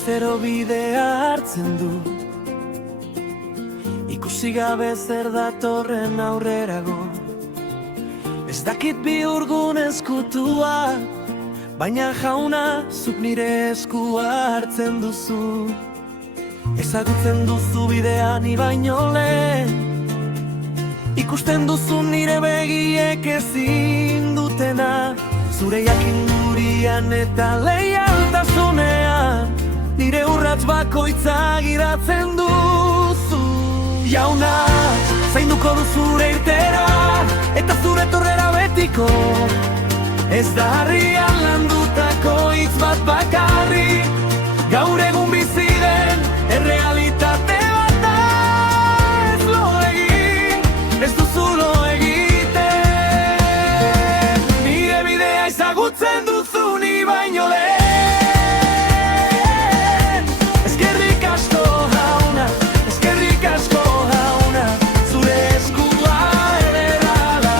goizero bidea hartzen du, ikusi gabe zer datorren aurrerago. Ez dakit bihurgun ezkutua, baina jauna, zuk nire eskua hartzen duzu. Ezagutzen duzu bidea ni baino lehen, ikusten duzu nire begiek ezin dutena. Zure jakindurian eta leialtasunean, nire urrats bakoitza gidatzen duzu. Jauna, zainduko du zure irtera, eta zure torrera betiko. Ez da harrian landutako hitz bat bakarrik, gaur egun bizi den errealitate bat da. Ez lo egin, ez duzu lo egiten, nire bidea ezagutzen duzu ni baino lehen. Eskerrik asko jauna, eskerrik asko jauna, zure eskua ederra da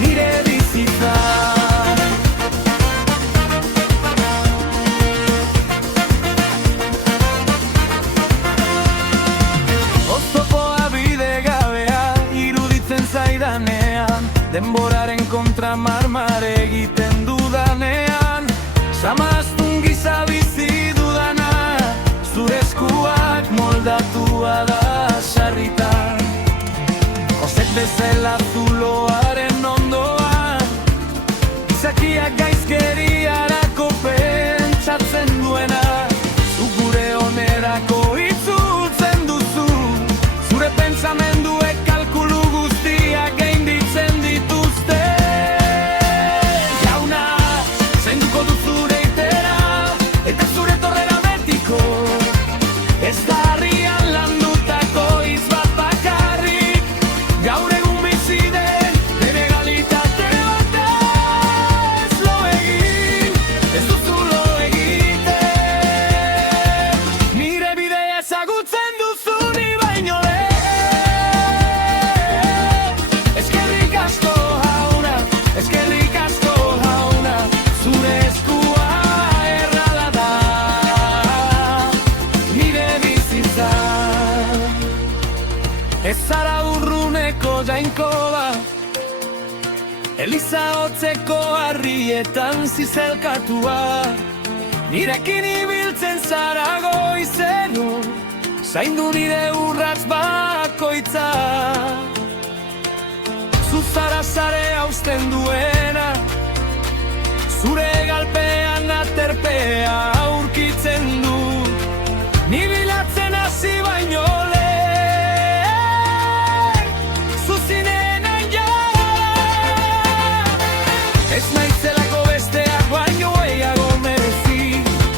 nire bizitza. Oztopoa bide gabea iruditzen zaidanean, denboraren kontra marmar egiten dudanean, samaztun gisa bizi dudana, zure eskuak moldatua da sarritan. Josek bezala zuloaren ondoan, gizakiak gaizkeriarako pentsatzen duena, zu gure onerako itzultzen duzu, zure pentsamenduek kalkulu guztiak gainditzen dituzte. Jauna, zainduko du zure irtera, eta zure torrera betiko. Ez da harrian landutako hitz bat bakarrik, gaur egun bizi den errealitate bat da. Ez lo egin, ez duzu lo egiten, nire bidea ezagutzen duzu ni baino lehen. Eskerrik asko jauna, eskerrik asko jauna, zure eskua errala da nire bizitza. Ez zara urruneko jainkoa, eliza hotzeko harrietan zizelkatua, nirekin ibiltzen zara goizero, zaindu nire urrats bakoitza. Zu zara sare hausten duena, zure galpean aterpea aurkitzen du, ni bilatzen hasi baino lehen, zu zinenan jada. Ez naizelako besteak baino gehiago merezi,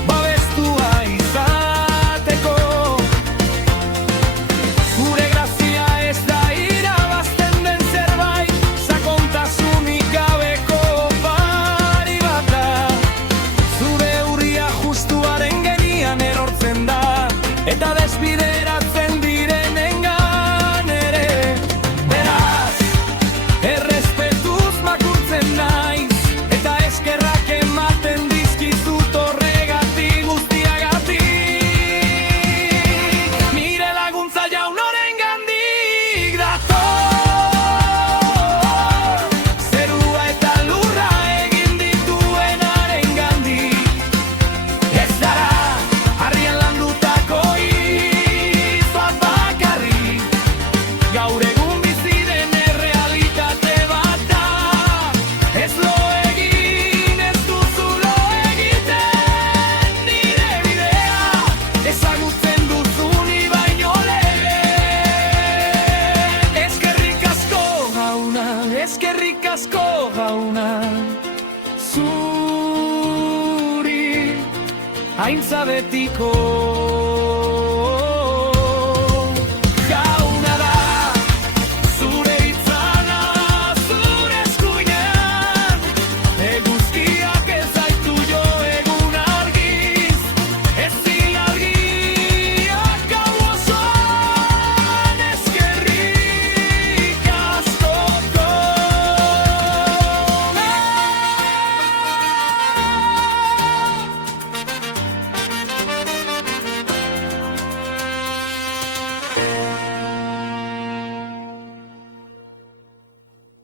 babestua izateko. Gure grazia ez da irabazten den zerbait, sakontasunik gabeko pari bat da. Zure urria justuaren genian erortzen da, eta desbideratzen direnengan ere. Beraz, errespetuz makurtzen naiz, eta eskerrak ematen dizkizut horregatik guztiagatik. Nire laguntza jaunorengandik dator, zerua eta lurra egin dituenarengandik. Ez zara harrian landutako hitz bat bakarrik, gaur egun bizi den errealitate bat da. Ez lo egin, ez duzu lo egiten, nire bidea ezagutzen duzu ni baino lehen. Eskerrik asko jauna, eskerrik asko jauna, zuri haintza betiko.